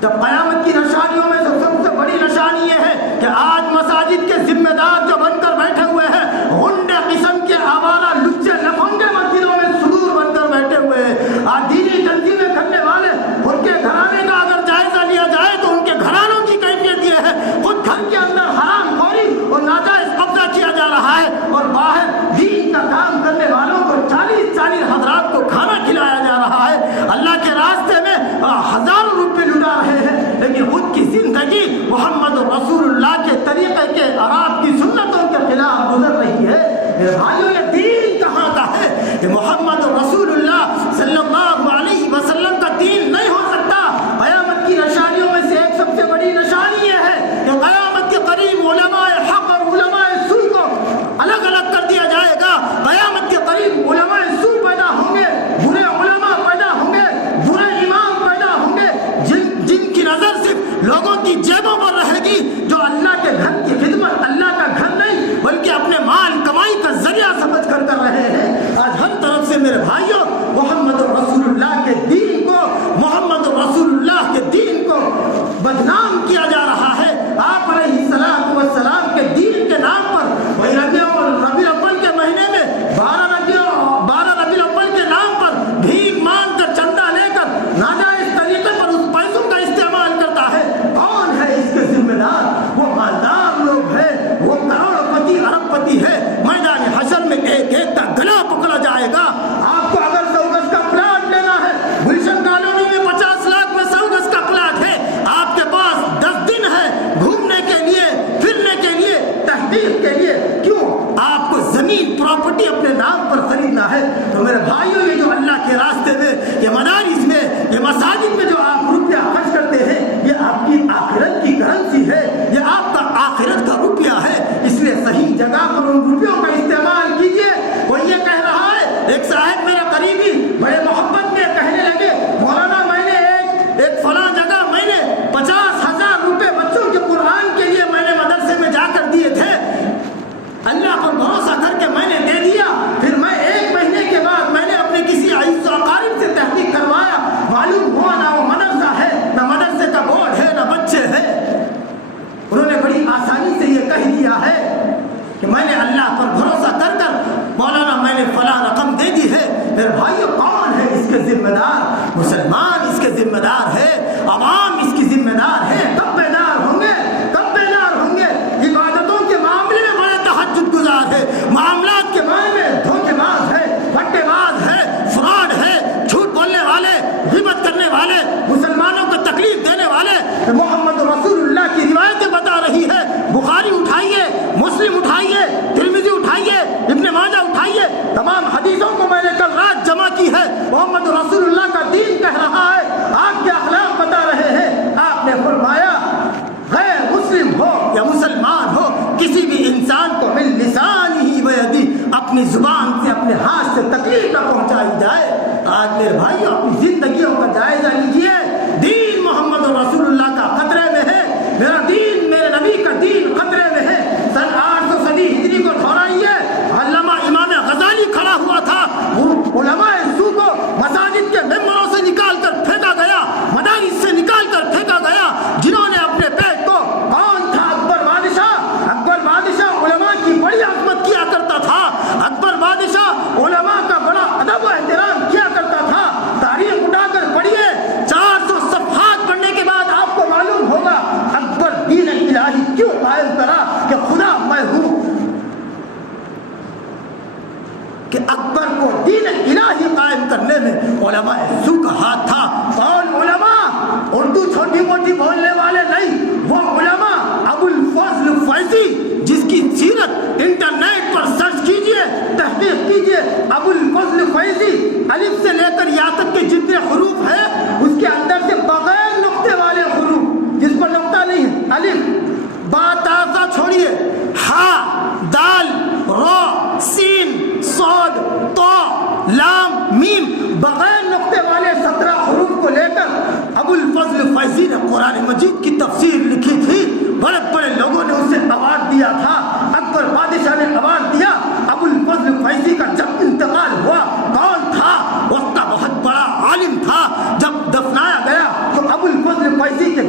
جب قیامت کی نشانیوں میں سب سے بڑی نشانی یہ ہے کہ آج مساجد کے ذمہ دار جو بن کر بیٹھے ہوئے ہیں، غنڈے قسم کے آوارہ لچے لفنگے مسجدوں میں صدور بن کر بیٹھے ہوئے ہیں، آج دینی تنظیمیں کرنے والے ان کے گھرانے کا اگر جائزہ لیا جائے تو ان کے گھرانوں کی کیفیت یہ ہے، خود گھر کے اندر حرام خوری اور ناجائز قبضہ کیا جا رہا ہے، اور باہر دین کا کام کرنے والوں کو 40 حضرات کو کھانا کھلایا جا رہا ہے، اللہ کے راستے میں ہزاروں روپے لٹا رہے ہیں، لیکن خود کی زندگی محمد رسول اللہ کے طریقے کے اور آپ کی سنتوں کے خلاف گزر رہی ہے۔ میرے بھائیوں، یہ دین کہاں کا ہے؟ یہ محمد رسول اللہ صلی اللہ علیہ وسلم کا دین نہیں ہو سکتا۔ قیامت کی نشانیوں میں سے ایک سب سے بڑی نشانی یہ ہے کہ قیامت کے قریب علماء حق اور علماء سو کو الگ الگ کر دیا جائے گا۔ قیامت کے قریب علماء سو پیدا ہوں گے، برے علماء پیدا ہوں گے، برے امام پیدا ہوں گے، جن کی نظر صرف لوگوں کی جیبوں پر رہے گی، جو اللہ کے گھر کی خدمت اللہ کا گھر نہیں بلکہ اپنے مال کمائی کا ذریعہ سمجھ کر رہے ہیں۔ آج ہر طرف سے میرے بھائیوں محمد رسول اللہ کے دین کو، محمد رسول اللہ کے دین کو بدنام کیا جا رہا ہے۔ آپ علیہ السلام کے دین کے نام پر ربیع الاول کے مہینے میں 12 ربیع الاول کے نام پر بھیک مانگ کر چندہ لے کر ناجائز طریقے پر اس پیسوں کا استعمال کرتا ہے۔ کون ہے اس کے ذمہ دار؟ وہ مالدار لوگ ہیں، وہ کروڑ پتی ارب پتی ہے۔ میدان حشر میں ایک ایک کا گلا پکڑا جائے گا۔ آپ کو اگر 100 گز کا پلاٹ لینا ہے، گلشن کالونی میں 50 لاکھ میں 100 گز کا پلاٹ ہے، آپ کے پاس 10 دن ہے گھومنے کے لیے، پھرنے کے لیے، تحقیق کے لیے، کیوں آپ کو زمین پراپرٹی اپنے نام پر خریدنا ہے؟ تو میرے بھائیوں، یہ جو اللہ کے راستے میں، یہ مدارس میں، یہ مساجد میں جو آپ روپیہ خرچ کرتے ہیں، یہ آپ کی آخرت کی کرنسی ہے، یہ آپ کا آخرت کا روپیہ ہے۔ اس لیے صحیح جگہ پر ان روپیوں کا استعمال کیجیے۔ وہ یہ کہہ رہا ہے، ایک صاحب میرا قریبی بڑے محبت میں کہنے لگے، مولانا میں نے ایک فلاں جگہ میں نے 50,000 روپے بچوں کے قرآن کے لیے میں نے مدرسے میں جا کر دیے تھے، اللہ پر بھروسہ کر کے میں نے دے دیا، پھر میں 1 مہینے کے بعد میں نے اپنے کسی عزیز و اقارب سے تحقیق کروایا، معلوم ہوا نہ وہ مدرسہ ہے، نہ مدرسے کا بورڈ ہے، نہ بچے ہیں۔ انہوں نے بڑی آسانی سے یہ کہہ دیا ہے کہ میں نے اللہ پر بھروسہ کر مولانا میں نے فلاں رقم دے دی ہے۔ میرے بھائیو، کون ہے اس کے ذمہ دار؟ مسلمان اس کے ذمہ دار ہے، عوام اس کی ذمہ دار ہے۔ کب بیدار ہوں گے؟ کب بیدار ہوں گے؟ عبادتوں کے معاملے میں بڑے تہجد گزار ہے، معاملات کے بارے میں دھوکے باز ہے، بٹے باز ہے، فراڈ ہے، جھوٹ بولنے والے، غیبت کرنے والے، مسلمانوں کو تکلیف دینے والے۔ محمد رسول اللہ کی روایتیں بتا رہی ہے، بخاری اٹھائیے، مسلم اٹھائیے، ترمذی اٹھائیے، ابن ماجہ اٹھائیے، تمام حدیثوں کو میں نے کل رات جمع کی ہے۔ محمد رسول اللہ کا دین کہہ رہا ہے، آپ کے اخلاق بتا رہے ہیں۔ آپ نے فرمایا، غیر مسلم ہو یا مسلمان ہو، کسی بھی انسان کو من لسانہ و یدہ، اپنی زبان سے، اپنے ہاتھ سے تکلیف نہ پہنچائی جائے۔ آج میرے بھائیوں، اپنی زندگیوں کا جائزہ لیجیے۔ دین محمد رسول اللہ کا خطرے میں ہے، میرا دین، میرے نبی کا دین خطرے میں ہے۔ سن 800 صدی ہجری کو دہرائیے، علامہ امام غزالی کھڑا ہوا تھا، علماء سو کو مساجد کے ممبروں سے نکال کر پھینکا گیا، مدارس سے نکال کر پھینکا گیا۔ جنہوں نے اپنے پیٹ کو، کون تھا؟ اکبر بادشاہ۔ اکبر بادشاہ علماء کی بڑی عظمت کیا کرتا تھا، اکبر بادشاہ علماء کا بڑا ادب و احترام کیا کرتا تھا۔ تاریخ اٹھا کر پڑھیے، 400 صفحات پڑھنے کے بعد آپ کو معلوم ہوگا اکبر دین الہی کیوں قائم کرا، کہ خدا میں ہوں، کہ اکبر کو دین الہی قائم کرنے میں علماء سو کا ہاتھ تھا۔ کون علماء؟ اردو چھوٹی موٹی بولنے والے نہیں، وہ علماء ابو الفضل فیضی، جس کی سیرت انٹرنیٹ پر سرچ کیجئے، تحقیق کیجئے۔ ابو الفضل فیضی، الف سے لے کر یا تک کے جتنے حروف ہیں، اس کے اندر سے بغیر نقطے والے حروف، جس پر نقطہ نہیں ہے، الف، با، تا، زا چھوڑیے، ہا، دال، را، سین، صاد، طا، لام، میم، بغیر نقطے والے 17 حروف کو لے کر ابو الفضل فیضی نے قرآن مجید کی تفسیر لکھی تھی۔ بڑے بڑے لوگوں نے اسے ایوارڈ دیا تھا، اکبر بادشاہ نے ایوارڈ دیا۔ ابو الفضل فیضی کا جب انتقال ہوا، کون تھا؟ وقت کا بہت بڑا عالم تھا۔ جب دفنایا گیا تو ابو الفضل فیضی کے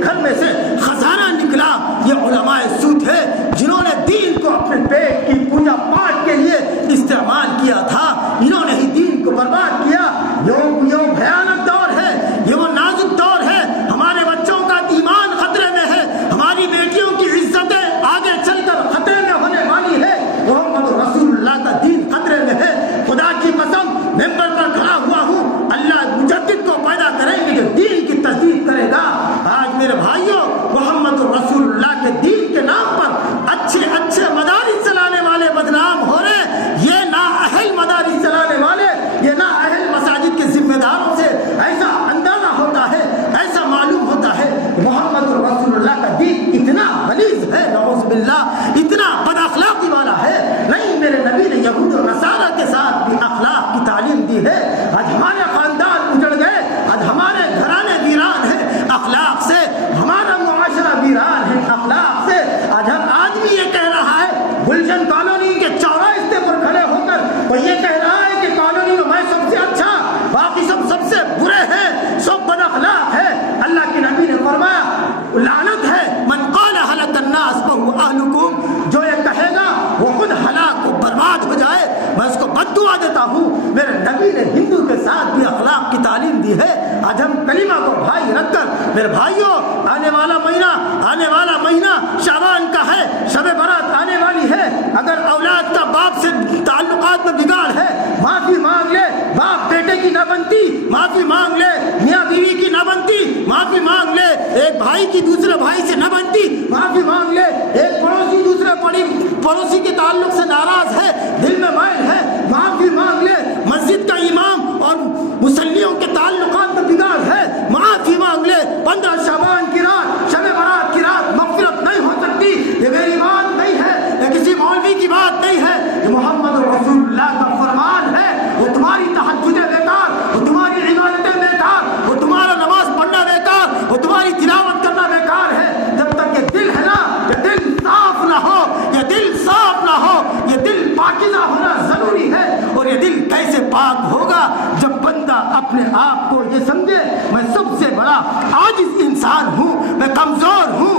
لعنت ہے من قال هلك الناس فهو اهلكم، جو یہ کہے گا وہ خود ہلاک و برباد ہو جائے، میں اس کو بد دعا دیتا ہوں۔ میرے نبی نے ہندو کے ساتھ بھی اخلاق کی تعلیم دی ہے۔ آج ہم کلمہ کو بھائی رکھ کر، میرے بھائیوں آنے والا مہینہ شعبان کا ہے، شب برات آنے والی ہے، اگر اولاد کا باپ سے تعلقات میں بگاڑ ہے، معافی مانگ لے، باپ بیٹے کی نہ بنتی معافی مانگ لے، میاں بیوی کی نہ بنتی معافی مانگ لے، ایک بھائی کی دوسرے بھائی سے نہ بنتی معافی مانگ لے، ایک پڑوسی دوسرے پڑوسی کے تعلق سے ناراض ہے، دل میں میل ہے، معافی مانگ لے، مسجد کا امام اور مصلیوں کے تعلقات میں بگاڑ ہے، معافی مانگ لے۔ 15 شعبان کی رات، شب برات کی رات مغفرت نہیں ہو سکتی، یہ میری بات نہیں ہے، یہ کسی مولوی کی بات نہیں ہے، یہ محمد رسول اللہ کا فرمان ہے۔ وہ تمہاری تہجدیں بیکار، وہ تمہاری عبادتیں بیکار، وہ تمہارا نماز پڑھنا بیکار، وہ تمہاری تلاوت کرنا بیکار ہے، جب تک یہ دل ہے نا، یہ دل صاف نہ ہو، یہ دل صاف نہ ہو، یہ دل پاکیزہ ہونا ضروری ہے۔ اور یہ دل کیسے پاک ہوگا؟ جب بندہ اپنے آپ کو یہ سمجھے میں سب سے بڑا عاجز انسان ہوں، میں کمزور ہوں،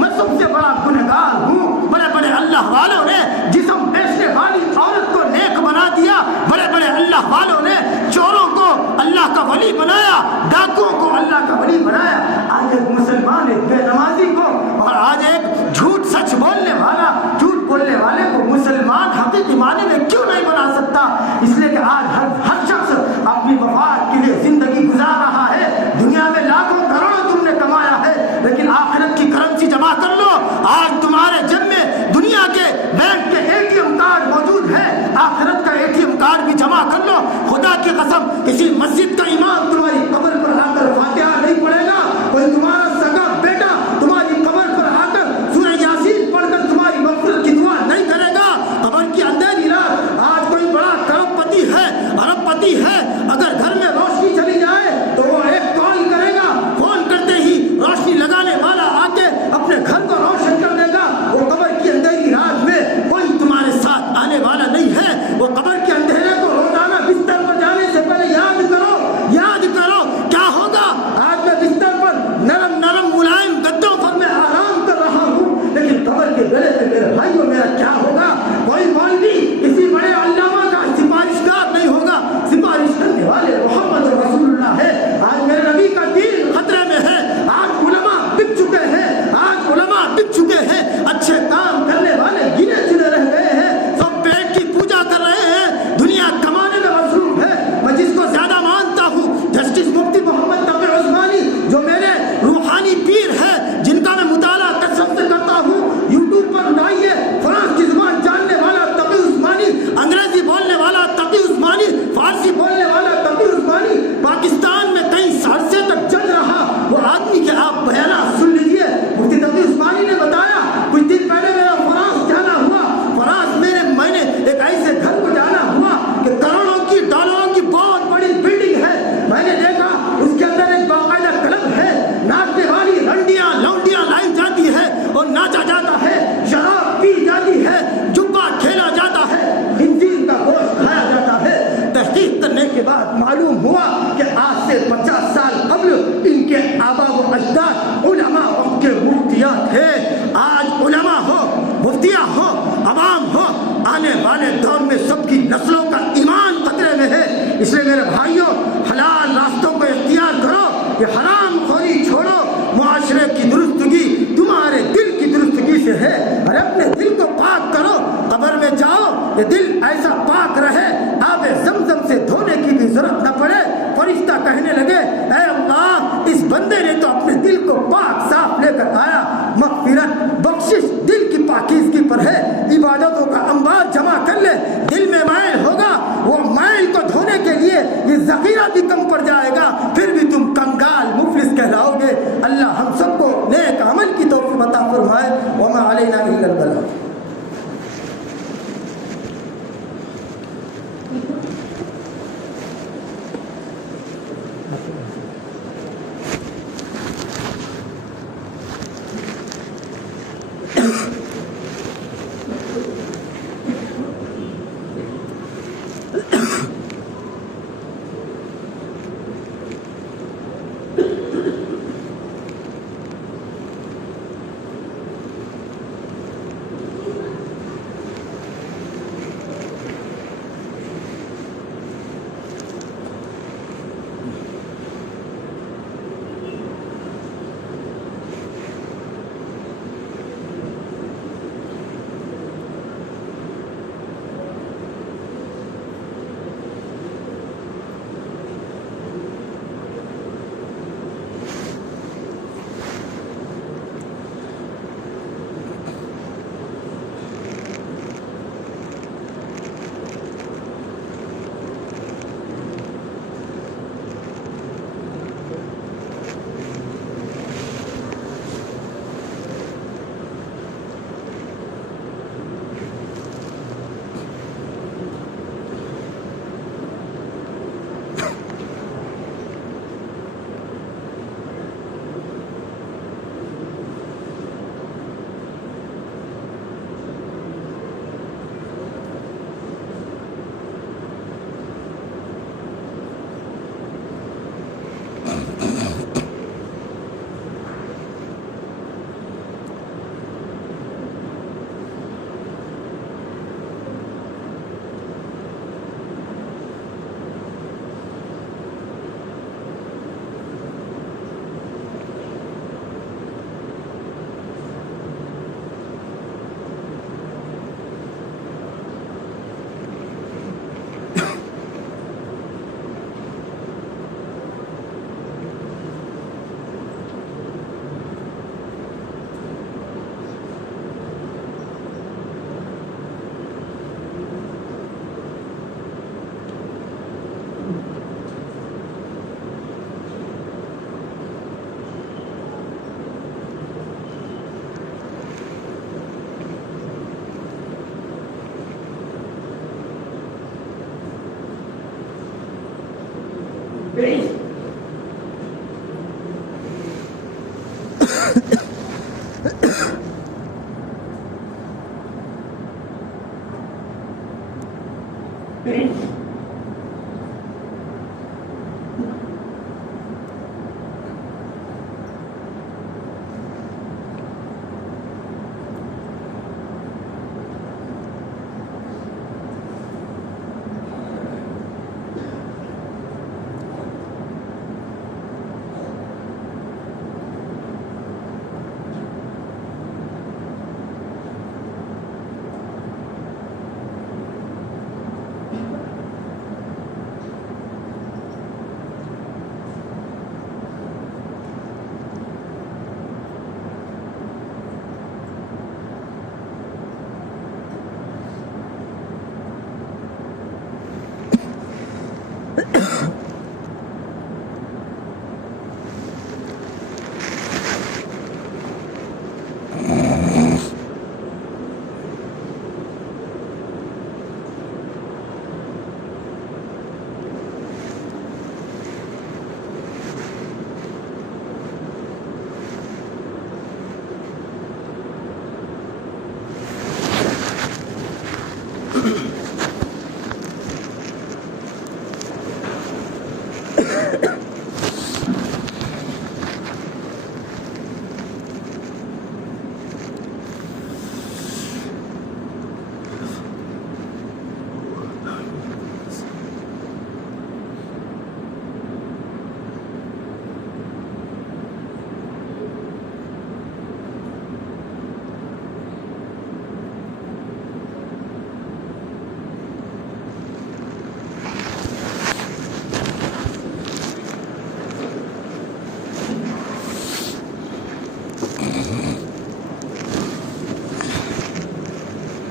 میں سب سے بڑا گنہگار ہوں۔ بڑے بڑے اللہ والوں نے جسم بیچنے والی عورت کو نیک بنا دیا، بڑے بڑے اللہ والوں نے چوروں کو اللہ کا ولی بنایا، ڈاکوؤں کو اللہ کا ولی بنایا۔ آج ایک مسلمان ایک بے نمازی کو اور آج ایک جھوٹ سچ بولنے والا، جھوٹ بولنے والے کو مسلمان حقیقی معنی میں کیوں نہیں بنا سکتا؟ اس لیے کہ آج ہر شخص اپنی مفاد کے لیے زندگی گزار رہا ہے۔ دنیا میں لاکھوں کروڑوں تم نے کمایا ہے، لیکن آخرت کی کرنسی جمع کر لو۔ آج تمہارے جیب میں دنیا کے بینک کے ATM کارڈ موجود ہے، آخرت کا ATM کارڈ بھی جمع کر لو۔ خدا کی قسم کسی مسجد کا امام تمہاری قبر پر آ کر فاتحہ نہیں پڑھے گا، کوئی تمہارا سگا بیٹا تمہاری قبر پر آ کر سورہ یاسین پڑھ کر تمہاری مغفرت کی دعا نہیں کرے گا۔ قبر کی اندھیری رات، آج کوئی بڑا کروڑ پتی ہے، ارب پتی ہے، اگر گھر میں روشنی چلی جائے تو وہ ایک کال کرے گا، فون کرتے ہی روشنی لگانے والا آ کے اپنے گھر کو روشن کر دے گا۔ وہ قبر کی اندھیری رات میں کوئی تمہارے ساتھ آنے والا نہیں ہے۔ وہ قبر کے اندھیرے کو روزانہ بستر پر جانے سے پہلے یاد کرو کیا ہوگا۔ آج میں بستر پر نرم ملائم گدوں پر میں آرام کر رہا ہوں، لیکن قبر کے گلے پہ میرے بھائیوں میرا کیا ہوگا؟ کوئی مولوی کسی بڑے علامہ کا سفارشکار نہیں ہوگا، سفارش کرنے والے محمد رسول اللہ ہے۔ آج میرے نبی کا دین خطرے میں ہے، آج علماء بک چکے ہیں، اچھے کام کرنے والے گنے چنے رہ گئے ہیں، سب پیٹ کی پوجا کر رہے ہیں، دنیا کمانے میں مصروف ہے۔ میں جس کو زیادہ مانتا ہوں جسٹس مفتی محمد تقی عثمانی، جو میرے روحانی پیر ہے، جن کا میں مطالعہ کثرت سے کرتا ہوں، یوٹیوب پر اٹھائیے، فرانس کی زبان جاننے والا تقی عثمانی، انگریزی بولنے والا تقی عثمانی، فارسی بولنے والا تقی عثمانی، پاکستان میں کئی عرصے تک چل رہا وہ آدمی کے آپ بیانات سن لیجیے۔ مفتی تقی عثمانی نے بتایا کچھ دن پہلے میرا فرانس جانا ہوا، فرانس میں نے ایک ایسے گھر کو جانا ہوا کہ کروڑوں کی ڈالروں کی بہت بڑی بلڈنگ ہے، میں نے دیکھا اس کے اندر ایک باقاعدہ کلب ہے، ناچنے والی رنڈیاں لونڈیاں لائی جاتی ہے اور ناچا جاتا ہے، شراب پی جاتی ہے، جبا کھیلا جاتا ہے، خنزیر کا گوشت کھایا جاتا ہے۔ تحقیق کرنے کے بعد معلوم ہوا کہ آج سے 50 سال قبل ان کے آبا و اجداد علماء ان کے مفتیات تھے۔ آج علماء ہو، مفتیاں ہو، عوام ہو، آنے والے دور میں سب کی نسلوں کا ایمان خطرے میں ہے۔ اس لیے میرے بھائیوں حلال راستوں کو اختیار کرو، یہ حرام خوری چھوڑو۔ معاشرے کی درستگی تمہارے دل کی درستگی سے ہے، اور اپنے دل کو پاک کرو۔ قبر میں جاؤ یہ دل ایسا پاک رہے، آب زمزم سے دھونے کی بھی ضرورت نہ پڑے۔ فرشتہ کہنے لگے اے اللہ اس بندے نے تو اپنے دل کو پاک صاف لے کر آیا۔ مغفرت بخشش دل کی پاکیزگی پر ہے، عبادتوں کا انبار جمع کر لے۔ دل میں میل ہوگا، وہ میل کو دھونے کے لیے یہ ذخیرہ بھی کم پڑ جائے گا، پھر بھی تم کنگال مفلس کہلاؤ گے۔ اللہ ہم سب کو نیک عمل کی توفیق عطا فرمائے۔ وما علینا الا البلاغ۔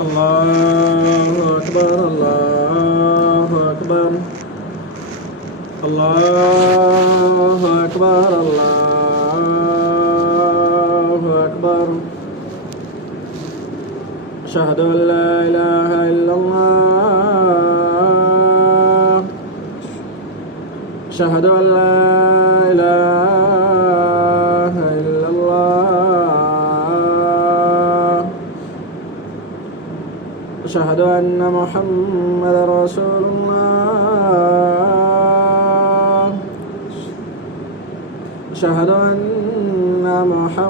الله أكبر الله أكبر الله أكبر الله أكبر أشهد أن لا إله إلا الله أشهد أن لا إله إلا الله أشهد أن محمدا رسول الله أشهد أن محمدا